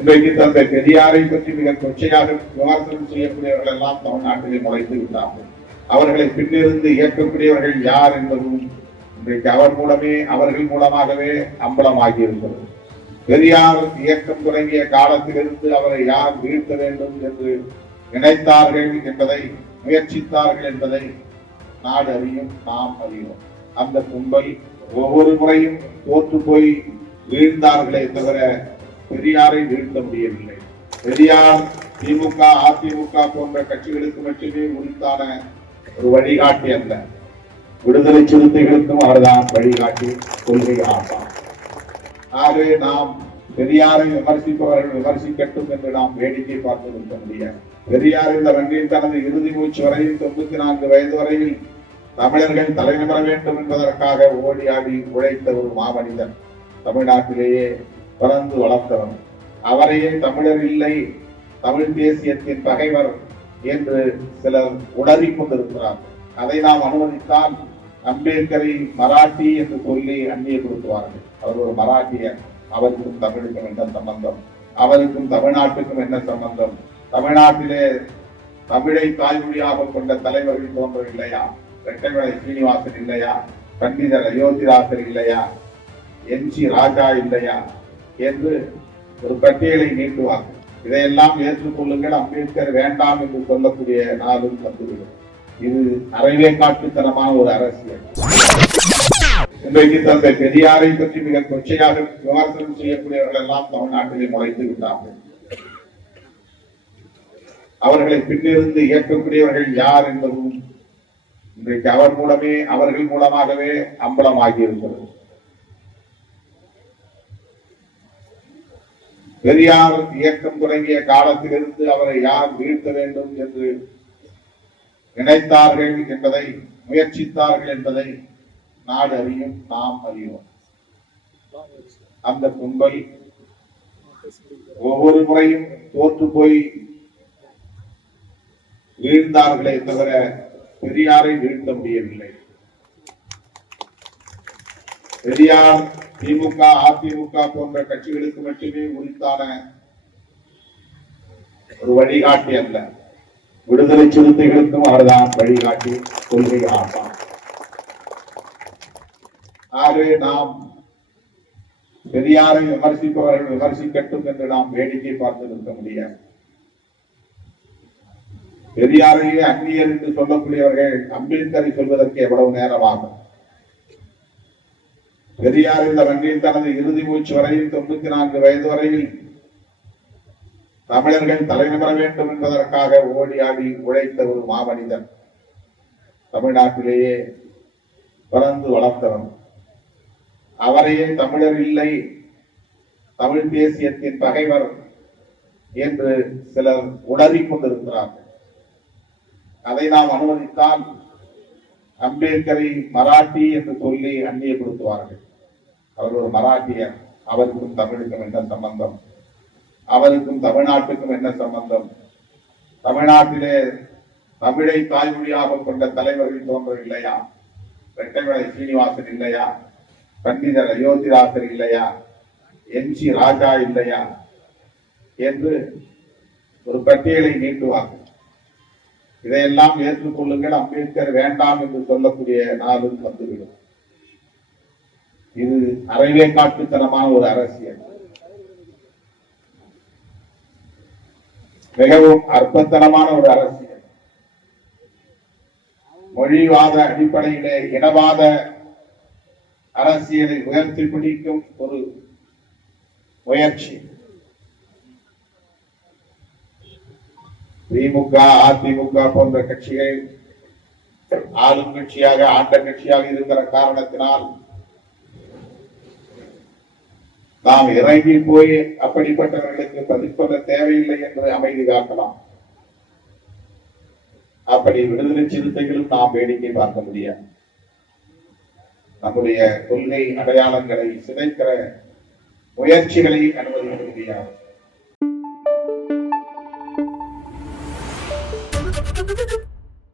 இன்றைக்கு தந்தை பெரியாரை பற்றி மிக கொச்சையாக விமர்சனம் செய்யக்கூடியவர்கள் எல்லாம் தமிழ்நாட்டிலே நுழைத்து விட்டார்கள். அவர்களை பின்னிருந்து இயக்கக்கூடியவர்கள் யார் என்பதும் இன்றைக்கு அவர்கள் மூலமாகவே அம்பலமாகி இருக்கிறது. பெரியார் இயக்கம் தொடங்கிய காலத்திலிருந்து அவரை யார் வீழ்த்த வேண்டும் என்று நினைத்தார்கள் என்பதை, முயற்சித்தார்கள் என்பதை நாடு அறியும், நாம் அறிவோம். அந்த கும்பல் ஒவ்வொரு முறையும் தோற்று போய் வீழ்ந்தார்களே தவிர பெரியாரை வீழ்த்த முடியவில்லை. பெரியார் திமுக, அதிமுக போன்ற கட்சிகளுக்கு மட்டுமே உரித்தான ஒரு வழிகாட்டி அல்ல, விடுதலை சிறுத்தைகளுக்கும் அவர்தான் வழிகாட்டி, கொள்கை ஆசான். ஆகவே நாம் பெரியாரை விமர்சிப்பவர்கள் விமர்சிக்கட்டும் என்று நாம் வேடிக்கை பார்த்து நிற்க முடியாது. பெரியார் இந்த வண்டியில் தனது இறுதி மூச்சு வரையில் 94 வயது வரையில் தமிழர்கள் தலைநிமிர வேண்டும் என்பதற்காக ஓடி ஆடி உழைத்த ஒரு மாமனிதன், தமிழ்நாட்டிலேயே பிறந்து வளர்த்தவன். அவரையே தமிழர் இல்லை, தமிழ் தேசியத்தின் பகைவர் என்று சிலர் உளறிக் கொண்டிருக்கிறார்கள். அதை நாம் அனுமதித்தால் அம்பேத்கரை மராட்டி என்று சொல்லி அந்நியப்படுத்துவார்கள். அவர் ஒரு மராட்டியர், அவருக்கும் தமிழுக்கும் என்ன சம்பந்தம்? அவருக்கும் தமிழ்நாட்டுக்கும் என்ன சம்பந்தம்? தமிழ்நாட்டிலே தமிழை தாய்மொழியாக கொண்ட தலைவர்கள் தோன்றவில்லையா? ரெட்டைமலை சீனிவாசன் இல்லையா? பண்டிதர் அயோத்திதாசர் இல்லையா? என்.சி. ராஜா இல்லையா என்று ஒரு பட்டியலை நீட்டுவார்கள். இதையெல்லாம் ஏற்றுக்கொள்ளுங்கள், அம்பேத்கர் வேண்டாம் என்று சொல்லக்கூடிய நாளும் வந்துவிடும். இது அறவே காட்டுத்தனமான ஒரு அரசியல். இன்றைக்கு தந்தை பெரியாரை பற்றி மிக கொச்சையாக விமர்சனம் செய்யக்கூடியவர்கள் எல்லாம் தமிழ்நாட்டிலே நுழைத்து விட்டார்கள். அவர்களை பின்னிருந்து இயக்கக்கூடியவர்கள் யார் என்பதும் இன்றைக்கு அவர்கள் மூலமாகவே அம்பலமாகி இருக்கிறது. பெரியார் இயக்கம் தொடங்கிய காலத்திலிருந்து அவரை யார் வீழ்த்த வேண்டும் என்று நினைத்தார்கள் என்பதை, முயற்சித்தார்கள் என்பதை நாடு அறியும், நாம் அறிவோம். அந்த கும்பல் ஒவ்வொரு முறையும் தோற்று போய் வீழ்ந்தார்களே தவிர பெரியாரை வீழ்த்த முடியவில்லை. பெரியார் திமுக, அதிமுக போன்ற கட்சிகளுக்கு மட்டுமே உரித்தான ஒரு வழிகாட்டி அல்ல, விடுதலை சிறுத்தைகளுக்கும் அவர்தான் வழிகாட்டி, கொள்கை ஆசான். ஆகவே நாம் பெரியாரை விமர்சிப்பவர்கள் விமர்சிக்கட்டும் என்று நாம் வேடிக்கை பார்த்து நிற்க முடியாது. பெரியாரையே அந்நியர் என்று சொல்லக்கூடியவர்கள் அம்பேத்கரை சொல்வதற்கு எவ்வளவு நேரமாகும்? பெரியார் இந்த வண்டியில் தனது இறுதி மூச்சு வரையில் 94 வயது வரையில் தமிழர்கள் தலைநிமிர வேண்டும் என்பதற்காக ஓடி ஆடி உழைத்த ஒரு மாமனிதன், தமிழ்நாட்டிலேயே பிறந்து வளர்த்தவன். அவரையே தமிழர் இல்லை, தமிழ் தேசியத்தின் பகைவர் என்று சிலர் உளறிக் கொண்டிருக்கிறார்கள். அதை நாம் அனுமதித்தால் அம்பேத்கரை மராட்டி என்று சொல்லி அந்நியப்படுத்துவார்கள். அவர் ஒரு மராட்டியர், அவருக்கும் தமிழுக்கும் என்ன சம்பந்தம்? அவருக்கும் தமிழ்நாட்டுக்கும் என்ன சம்பந்தம்? தமிழ்நாட்டிலே தமிழை தாய்மொழியாக கொண்ட தலைவர்கள் தோன்றவில்லையா? ரெட்டைமலை சீனிவாசன் இல்லையா? பண்டிதர் அயோத்திதாசர் இல்லையா? என்.சி. ராஜா இல்லையா என்று ஒரு பட்டியலை நீட்டுவார்கள். இதையெல்லாம் ஏற்றுக்கொள்ளுங்கள், அம்பேத்கர் வேண்டாம் என்று சொல்லக்கூடிய நாளும் வந்துவிடும். இது அறவே காட்டுத்தனமான ஒரு அரசியல், மிகவும் அற்பத்தனமான ஒரு அரசியல். மொழிவாத அடிப்படையிலே இனவாத அரசியலை உயர்த்தி பிடிக்கும் ஒரு முயற்சி. திமுக, அதிமுக போன்ற கட்சிகள் ஆளும் கட்சியாக, ஆண்ட கட்சியாக இருக்கிற காரணத்தினால் நாம் இறங்கி போய் அப்படிப்பட்டவர்களுக்கு பதில் சொல்ல தேவையில்லை என்று அமைதி காக்கலாம். அப்படி விடுதலை சிறுத்தைகளும் நாம் வேடிக்கை பார்க்க முடியாது. நம்முடைய கொள்கை அடையாளங்களை சிதைக்கிற முயற்சிகளை அனுமதிக்க முடியாது.